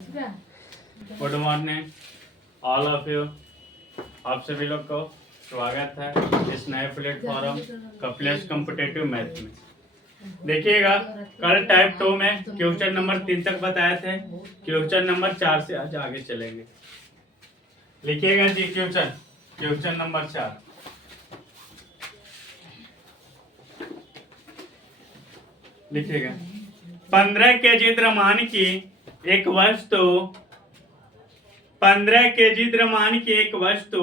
Good morning all of you. आप सभी लोग को स्वागत है इस नए प्लेटफॉर्म कपलेस कॉम्पिटेटिव मैथ में। देखिएगा, कल टाइप 2 में क्वेश्चन नंबर 3 तक बताए थे। क्वेश्चन नंबर 4 से आज आगे चलेंगे। लिखिएगा जी क्वेश्चन नंबर 4। लिखिएगा 15 केजी द्रव्यमान की एक वस्तु 15 केजी द्रव्यमान की एक वस्तु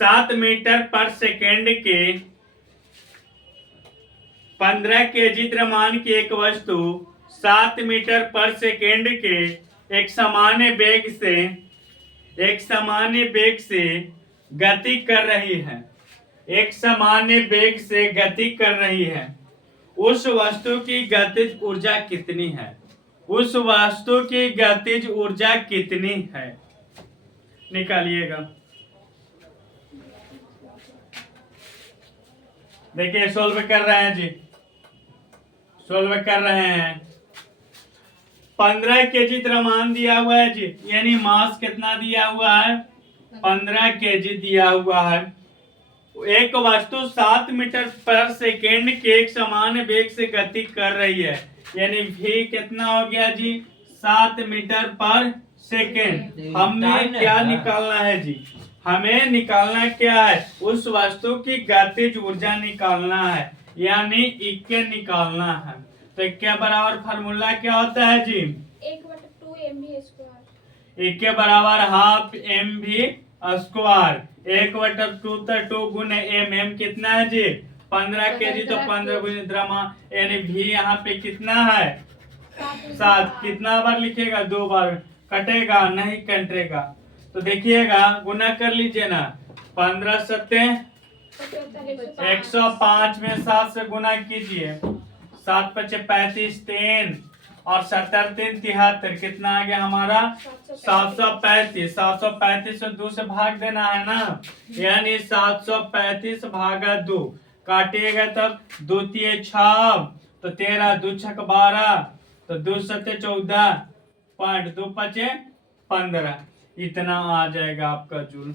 7 मीटर पर सेकेंड के 15 केजी द्रव्यमान की एक वस्तु 7 मीटर पर सेकेंड के एक सामान्य वेग से गति कर रही है। एक सामान्य वेग से गति कर रही है। उस वस्तु की गतिज ऊर्जा कितनी है? उस वस्तु की गतिज ऊर्जा कितनी है? निकालिएगा। देखिए सोल्व कर रहे हैं जी, सोल्व कर रहे हैं। 15 केजी द्रव्यमान दिया हुआ है जी, यानी मास कितना दिया हुआ है? 15 केजी दिया हुआ है। एक वस्तु 7 मीटर पर सेकेंड के एक समान वेग से गति कर रही है, यानी v कितना हो गया जी? 7 मीटर पर सेकेंड। हमें क्या निकालना है जी? हमें निकालना क्या है? उस वस्तु की गतिज ऊर्जा निकालना है, यानी इक्के निकालना है। तो इक्के बराबर फार्मूला क्या होता है जी? 1/2 इक्के बराबर हाफ mv स्क्वायर। 1/2 तो 2 गुने m कितना है जी? 15 केजी, तो 15 गुने द्रव्यमान, यानी v यहाँ पे कितना है? 7। कितना बार लिखेगा? 2 बार। कटेगा नहीं? कटेगा। तो देखिएगा, गुना कर लीजिए ना। 15 सत्ते 105 में 7 से गुना कीजिए। 7 पचे 35, 3 और 70 3 73। कितना आ गया हमारा? 735। 735 से 2 से भाग देना है ना, यानी 735 भागा 2। काटिएगा तब 2 तिये 6, तो 13 2 छक 12, तो 2 सत्ते 14 पॉइंट 2 पचे 15। इतना आ जाएगा आपका जूल।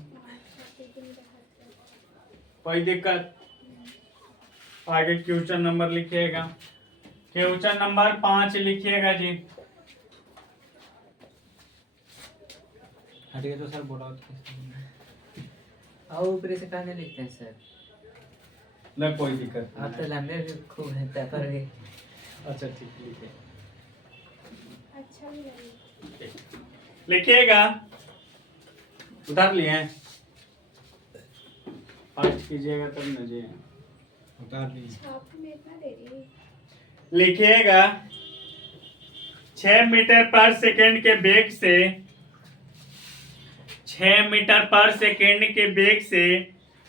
कोई दिक्कत? आगे क्वेश्चन नंबर लिखिएगा। क्वेश्चन नंबर 5 लिखिएगा जी। हटिए तो सर, बोला आओ ऊपर से कहने लिखते हैं सर। ना कोई दिक्कत आप तो लंबे भी खूब है पेपर भी। अच्छा ठीक, लिखिए। अच्छा लिखिएगा। उतार लिए हैं? फास्ट कीजिएगा तब न जी। उतार ली। छाप में इतना देरी। लिखिएगा 6 मीटर पर सेकेंड के वेग से 6 मीटर पर सेकेंड के वेग से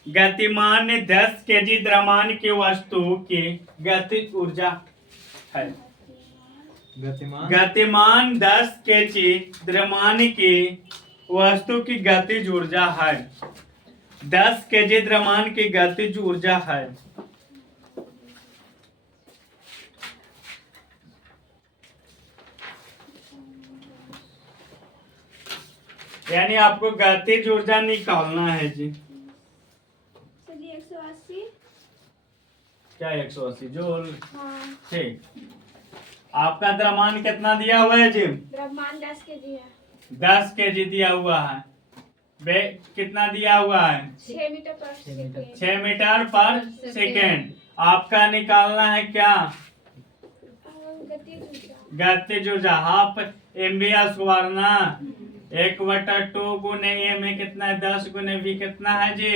गतिमान 10 केजी द्रव्यमान की वस्तु की गतिज ऊर्जा है। गतिमान 10 केजी द्रव्यमान की वस्तु की गतिज ऊर्जा है। 10 केजी द्रव्यमान की गतिज ऊर्जा है। यानी आपको गतिज ऊर्जा निकालना है जी। चलिए 180। क्या 180 जूल? हाँ। ठीक। आपका द्रव्यमान कितना दिया हुआ है जी? द्रव्यमान 10 केजी है। 10 केजी दिया हुआ है। वेग कितना दिया हुआ है? 6 मीटर पर सेकेंड। 6 मीटर पर सेकेंड। आपका निकालना है क्या? गतिज ऊर्जा हाफ mv स्क्वायर ना। 1/2 गुने a में कितना है? 10 गुने v कितना है जी?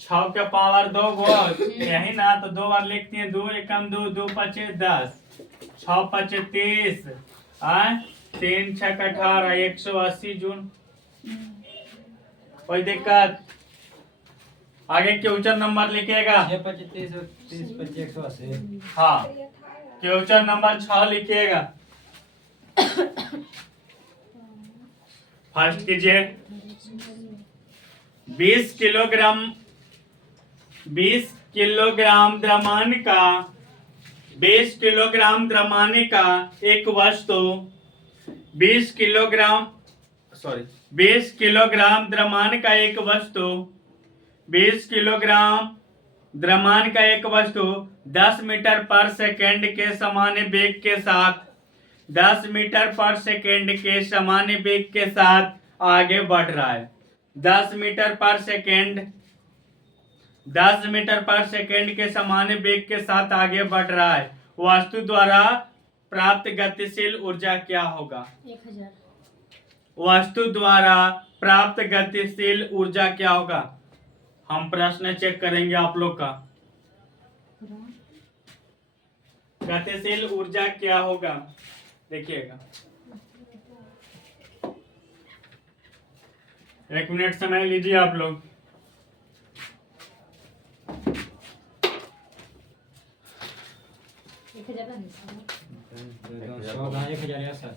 6 के पावर 2 गो, यही ना, तो 2 बार लिखती है। 2 एकम 2, 2 पचे 10, 6 पचे 30, 3 छक 18, 180 जूल। कोई दिक्कत? आगे क्वेश्चन नंबर लिखिएगा। 6 पचे 30 और 30 पचे 180। हाँ, क्वेश्चन नंबर 6 लिखिएगा। फर्स्ट कीजिए 20 किलोग्राम द्रव्यमान का 20 किलोग्राम द्रव्यमान का एक वस्तु 20 किलोग्राम 20 किलोग्राम द्रव्यमान का एक वस्तु 20 किलोग्राम द्रव्यमान का एक वस्तु 10 मीटर पर सेकंड के सामान्य वेग के साथ 10 मीटर पर सेकंड के सामान्य वेग के साथ आगे बढ़ रहा है। 10 मीटर पर सेकंड 10 मीटर पर सेकंड के सामान्य वेग के साथ आगे बढ़ रहा है। वस्तु द्वारा प्राप्त गतिशील ऊर्जा क्या होगा? 1000। वस्तु द्वारा प्राप्त गतिशील ऊर्जा क्या होगा? हम प्रश्न चेक करेंगे आप लोग का। गतिशील ऊर्जा क्या होगा देखिएगा। 1 मिनट समय लीजिए आप लोग। एक 1000 नहीं सर। 1000 है सर।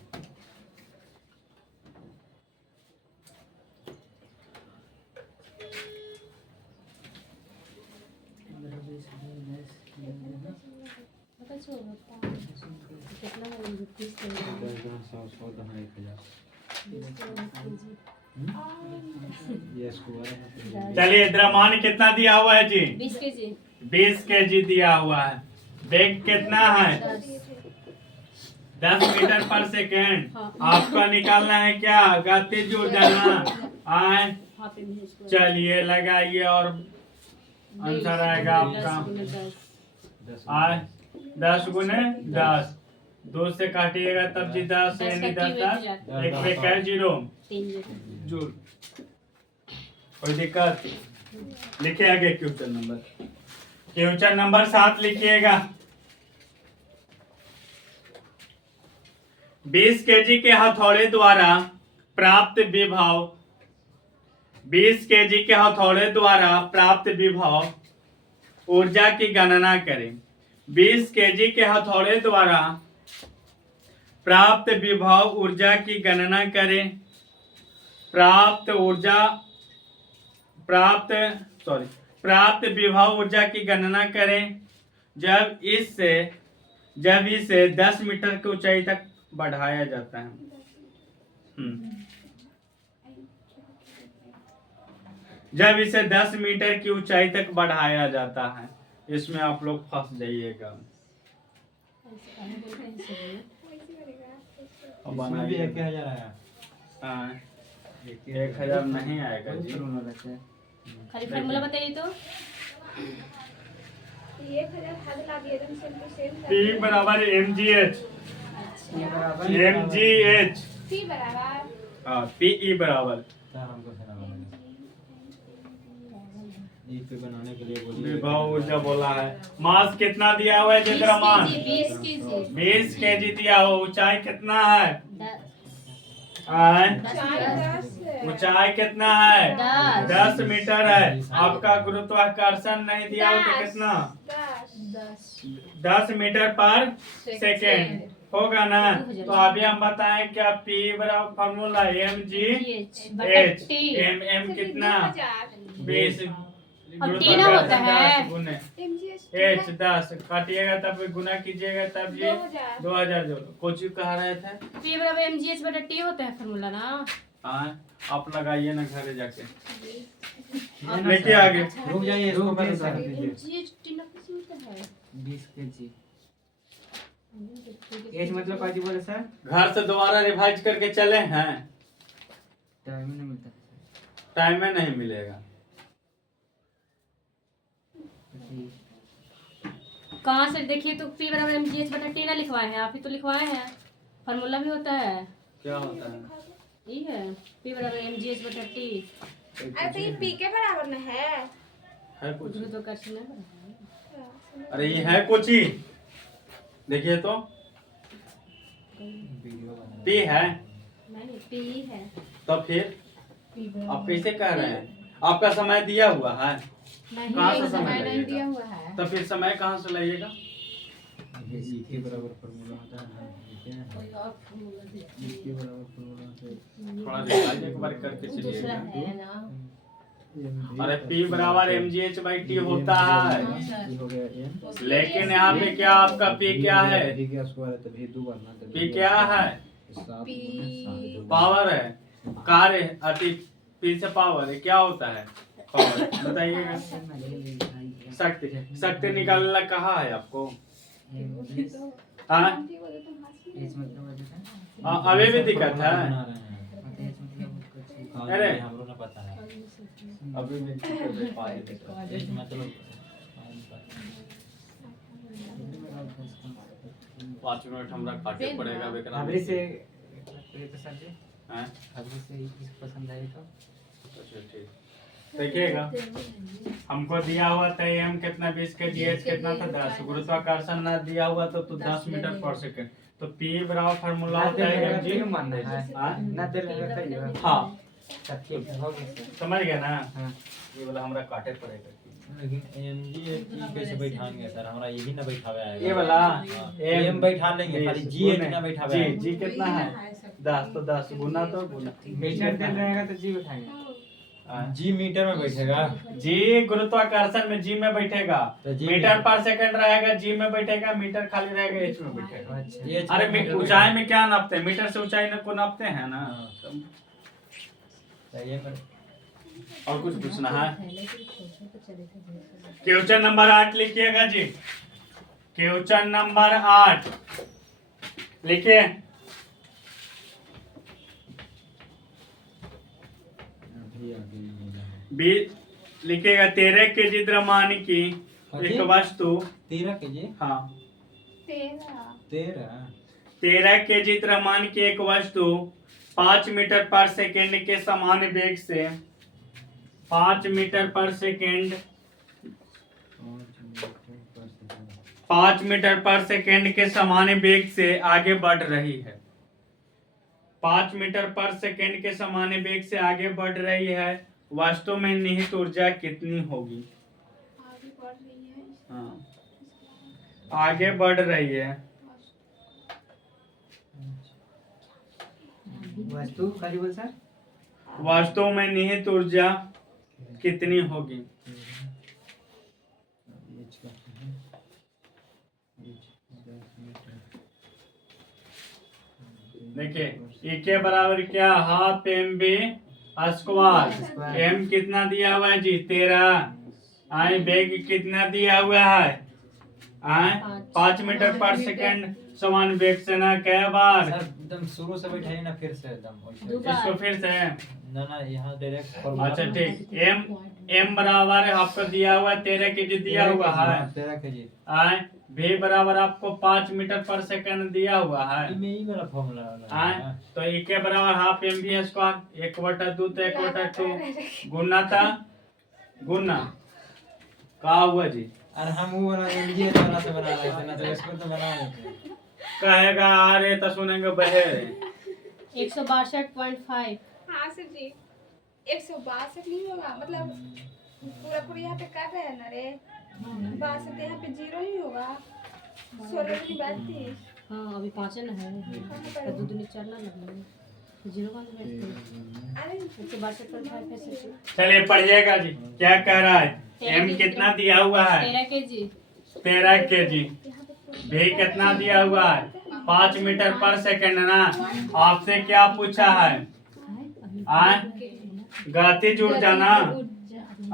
पता चल रहा कितना है 30 चलिए द्रव्यमान कितना दिया हुआ है जी? 20 केजी 20 केजी दिया हुआ है। वेग कितना है? 10 मीटर पर सेकेंड। हाँ। आपका निकालना है क्या? गतिज ऊर्जा ना आए। हाँ पे भी इसको चलिए लगाइए और आंसर आएगा आपका 10 10 गुने 10। 2 से काटिएगा तब जी 10 यानी 10 10 एक पे क्या 0 जोड़। कोई दिक्कत? लिखे आगे क्वेश्चन नंबर 7 लिखिएगा। 20 केजी के हथौड़े द्वारा प्राप्त विभव 20 केजी के हथौड़े द्वारा प्राप्त विभव ऊर्जा की गणना करें। 20 केजी के हथौड़े द्वारा प्राप्त विभव ऊर्जा की गणना करें। प्राप्त विभव ऊर्जा की गणना करें जब इसे 10 मीटर की ऊंचाई तक बढ़ाया जाता है। जब इसे 10 मीटर की ऊंचाई तक बढ़ाया जाता है। इसमें आप लोग फंस जाइएगा। अब बनाइए। 1000 आया। हाँ, 1000 नहीं आएगा जी। खाली फार्मूला बताइए तो। 1000 हद ला दिए एकदम सेम टू सेम। P बराबर mgh P बराबर हाँ PE बराबर पे बनाने के लिए बोलिए। विभव ऊर्जा बोला है। मास कितना दिया हुआ है? द्रव्यमान 20 केजी 20 केजी दिया हुआ। ऊंचाई कितना है? 10 ऊंचाई कितना है? 10 10 मीटर है। आपका गुरुत्वाकर्षण नहीं दिया हो तो कितना? 10 मीटर पर सेकेंड होगा ना। तो अभी हम बताएं क्या P बराबर फॉर्मूला mgh m कितना? 20 अब तीनों होता है। गुने mgh h 10 काटिएगा तब गुना कीजिएगा तब ये 2000 जोड़ो। कोची कहा रहे थे? P बराबर mgh बटा t होता है फार्मूला ना। हाँ आप लगाइए ना घरे जाके। देखिए आगे। रुक जाइए, इसको पर उतार दीजिए। mgh t ना किस होता है? 20 केजी एज मतलब काजी बोले सर? घर से दोबारा रिवाइज करके चले हैं। टाइम नहीं मिलता। टाइम में नहीं मिलेगा। कहाँ से देखिए तो P बराबर mgh बटा t ना लिखवाए हैं। आप ही तो लिखवाए हैं। फार्मूला भी होता है। क्या होता है? ये है P बराबर mgh बटा t। अरे तो ये P के बराबर न है। कुछ? गुरुत्वाकर्षण है। अरे ये है कुछ ही। देखिए तो P है नहीं P है। तो फिर आप कैसे कह रहे हैं? आपका समय दिया हुआ है। कहाँ से समय नहीं दिया हुआ है? तो फिर समय कहाँ से लगेगा? के बराबर फार्मूला होता है ना। कोई और फार्मूला दे। के बराबर फार्मूला होता है। थोड़ा रिवाइज एक बार करके दूसरा चलिएगा। है ना। अरे P बराबर mgh by t होता है। हो गया m। लेकिन यहाँ पे क्या आपका P क्या है? v का स्क्वायर है तभी 2 बार ना P क्या है? पी पावर है, कार्य अति, पी से पावर है, क्या होता है पावर बताइएगा। शक्ति, शक्ति निकालना कहाँ है आपको? हाँ अभी भी दिक्कत है, अरे हमरो ना पता है अभी भी मतलब 5 मिनट हमरा काटे पड़ेगा बेकरार खबरी से तो सर जी हैं? खबरी से किस पसंद आए तो अच्छा ठीक, देखिएगा हमको दिया हुआ था एम कितना 20 का, जीएच कितना था 10, गुरुत्वाकर्षण ना दिया हुआ तो 10 मीटर पर सेकंड, तो पी बराबर फार्मूला होता है mg। मान है हाँ? ना दे रहे हाँ ठीक हो गया समझ गए ना, हां ये वाला हमरा काटे पड़ेगा। लेकिन एमजी कैसे बैठाएंगे सर, हमरा यही ना बैठावे आएगा ये वाला एम बैठा लेंगे, खाली जी एच ना बैठावे जी आएगा। जी कितना है 10, तो 10 गुना तो गुना मीटर दे रहेगा तो जी बैठाएंगे, हाँ। जी मीटर में बैठेगा जी गुरुत्वाकर्षण में जी में बैठेगा, तो जी मीटर पर सेकंड रहेगा जी में बैठेगा, मीटर खाली रहेगा एच में बैठेगा। अच्छा अरे ऊंचाई में क्या नापते हैं, मीटर से ऊंचाई को नापते हैं ना। चाहिए पर और कुछ पूछना है? क्वेश्चन नंबर 8 लिखिएगा जी, क्वेश्चन नंबर 8 लिखिए। लिखिएगा 13 केजी द्रव्यमान की एक वस्तु, 13 केजी हाँ 13 13 केजी द्रव्यमान की एक वस्तु 5 मीटर पर सेकेंड के समान वेग से 5 मीटर पर सेकेंड 5 मीटर पर सेकेंड के समान वेग से आगे बढ़ रही है। 5 मीटर पर सेकेंड के समान वेग से आगे बढ़ रही है, वास्तव में निहित ऊर्जा कितनी होगी? आगे बढ़ रही है, हाँ आगे बढ़ रही है, वस्तु खाली बोल सर वास्तव में निहित ऊर्जा कितनी होगी? देखिए E के बराबर क्या, half M B square, M कितना दिया हुआ है जी 13, आई वेग कितना दिया हुआ है, आई 5 मीटर पर सेकंड समान वेग से ना कई बार, सर एकदम शुरू से बैठाइए ना, फिर से एकदम वैसे। इसको फिर से ना ना यहाँ डायरेक्ट अच्छा ठीक, एम बराबर आपको दिया हुआ 13 के जी दिया हुआ है, 13 केजी आए भी बराबर आपको 5 मीटर पर सेकंड दिया हुआ है, में ही वाला फॉर्मूला आए तो E के बराबर हाफ एम बी स्क्वायर 1/2 तो 1/2 गुना था गुना का हुआ जी, और हम वो वाला एमजी वाला से बना रहे थे ना, तो इसको तो बना लेते कहेगा आ रहे तो सुनेंगे बहे 162.5 हाँ सर जी 162 नहीं होगा, मतलब पूरा पूरा यहाँ पे काट रहे हैं ना रे, 62 यहाँ पे 0 ही होगा, 16 की बात थी। हाँ अभी 5 ना है तो 2 दूनी 4 ना लगेगा, 0 का बैठते अरे 162.5 है सर। चलिए पढ़िएगा जी क्या कह रहा है, एम कितना दिया हुआ है 13 केजी 13 के जी, भी कितना दिया हुआ है 5 मीटर पर सेकंड ना, आपसे क्या पूछा है, आए गतिज ऊर्जा ना,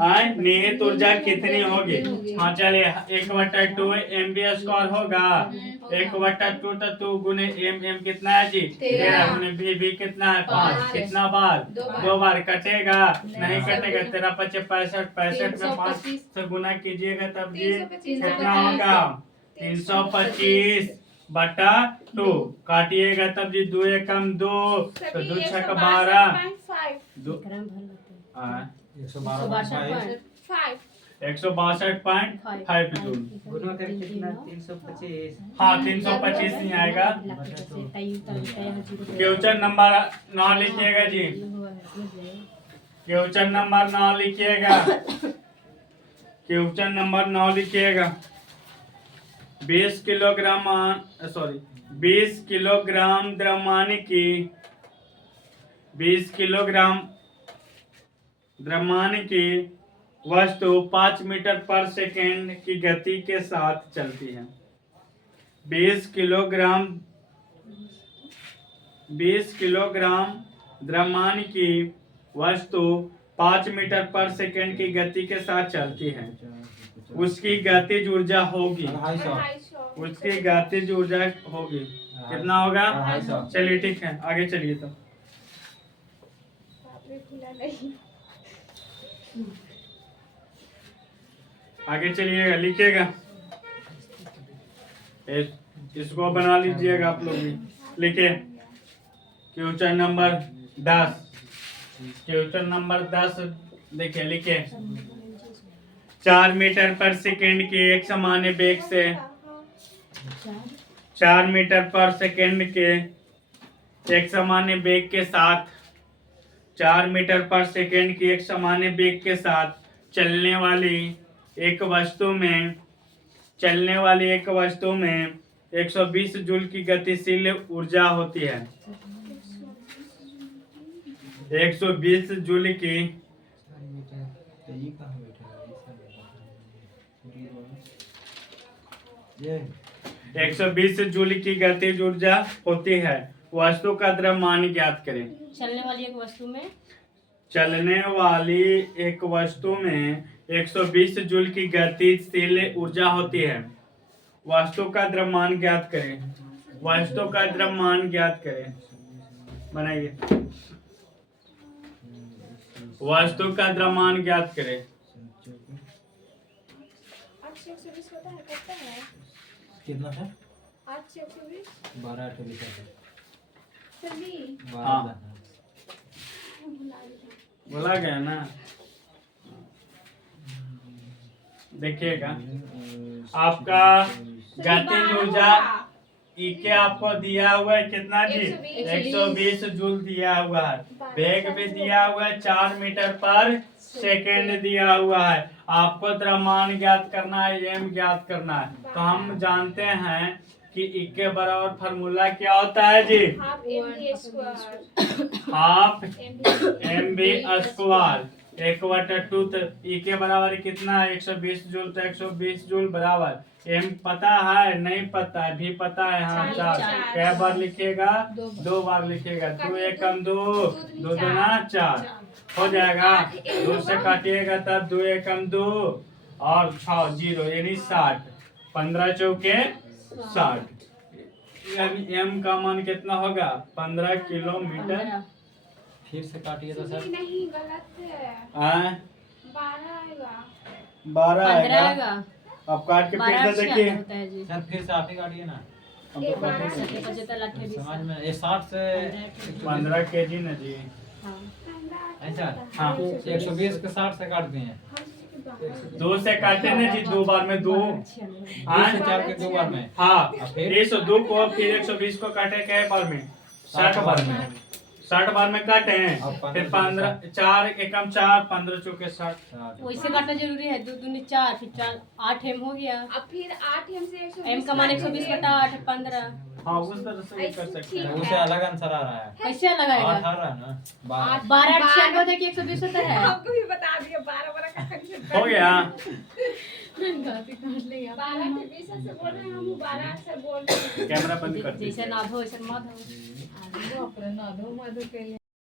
आए निहित ऊर्जा कितनी होगी, हाँ चलिए 1/2 एम बी स्क्वायर होगा, 1/2 तो 2 गुने एम कितना है जी 13 गुने भी कितना है 5, कितना बार 2 बार कटेगा नहीं कटेगा, 13 × 5 = 65 में 5 से गुना कीजिएगा तब जी कितना होगा 325/2, काटिएगा तब जी 2 एकम 2 तो 2 × 6 = 12, 1 भर लेते हैं 112.5 162.5 जूल, गुना करके कितना 325 हाँ 325 नहीं आएगा। क्वेश्चन नंबर 9 लिखिएगा जी, क्वेश्चन नंबर 9 लिखिएगा, क्वेश्चन नंबर 9 लिखिएगा 20 किलोग्राम द्रव्यमान की 20 किलोग्राम द्रव्यमान की वस्तु 5 मीटर पर सेकेंड की गति के साथ चलती है। 20 किलोग्राम 20 किलोग्राम द्रव्यमान की वस्तु 5 मीटर पर सेकंड की गति के साथ चलती है, उसकी गतिज ऊर्जा होगी। 250। उसकी गतिज ऊर्जा होगी कितना होगा? 250। चलिए ठीक है, आगे चलिए तो। बाप रे, खुला नहीं। आगे चलिएगा, लिखिएगा, इसको बना लीजिएगा आप लोग भी। लिखिए क्वेश्चन नंबर 10। क्वेश्चन नंबर 10 देखिए, लिखिए 4 मीटर पर सेकंड के एक सामान्य वेग से 4 मीटर पर सेकंड के एक सामान्य वेग के साथ 4 मीटर पर सेकंड की एक सामान्य वेग के साथ चलने वाली एक वस्तु में 120 जूल की गतिशील ऊर्जा होती है। 120 जूल की 120 जूल की गतिज ऊर्जा होती है। वस्तु का द्रव्यमान ज्ञात करें। चलने वाली एक वस्तु में चलने वाली एक वस्तु में 120 जूल की गतिशील ऊर्जा होती है। वस्तु का द्रव्यमान ज्ञात करें। वस्तु का द्रव्यमान ज्ञात करें, बनाइए। वस्तु का द्रव्यमान ज्ञात करें। 8 से 120 होता है, कितना है? कितना है? 8 से 120 12 28 सभी 12। बोला गया ना, देखिएगा आपका गतिज ऊर्जा के आपको दिया हुआ है कितना जी? 120 जूल दिया हुआ है। वेग भी दिया हुआ है 4 मीटर पर सेकंड दिया हुआ है। आपको द्रव्यमान ज्ञात करना है, एम ज्ञात करना है। तो हम जानते हैं कि ई के बराबर फार्मूला क्या होता है जी? Half mv square. Half mv square 1/2। तो ई के बराबर कितना है? 120 जूल। तो 120 जूल बराबर एम पता है, नहीं पता है, भी पता है, हाँ 4। कै बार लिखिएगा? 2 बार लिखिएगा। 2 एकम 2, 2 दूना 4 हो जाएगा। 2 से काटिएगा तब 2 एकम 2 और 6 0 यानी 60। 15 चौके 60। एम का मान कितना होगा? 15 किलोमीटर। फिर से काटिए तो सर। नहीं, गलत है। 12 आएगा। 12 15 आएगा। आएगा। अब काट के फिर 12 से देखिए। होता है जी। सर फिर से आप ही काटिए ना। हम तो काटे थे। 75 28 समझ में ये 60 से 15 केजी ना जी। हाँ। ऐसा हाँ 120 के 60 से काट दिए। 2 से काटे ना जी, 2 बार में 2। 2 से 4 के 2 बार में। हाँ फिर 102 को फिर 120 को काटे कै बार में? 60 बार में। 60 बार में काटे हैं। अब 15 फिर 15 4 एकम 4 15 चौके 60। वैसे काटना जरूरी है। 2 दूनी 4 फिर 4 8 एम हो गया। अब फिर 8 एम से 120 एम का मान 120/8 15। हाँ उस तरह से भी कर सकते हैं। उसे अलग आंसर आ रहा है। कैसे लगाएगा? 18 ना 12। 12 96 होता है कि 120 होता है? आपको भी बता दिया 12 का कंसेप्ट हो गया। 12 के 20 से बोल रहे हैं, हम 12 से बोल रहे हैं। कैमरा बंद कर दीजिए। जैसे ना हो वैसे मत हो।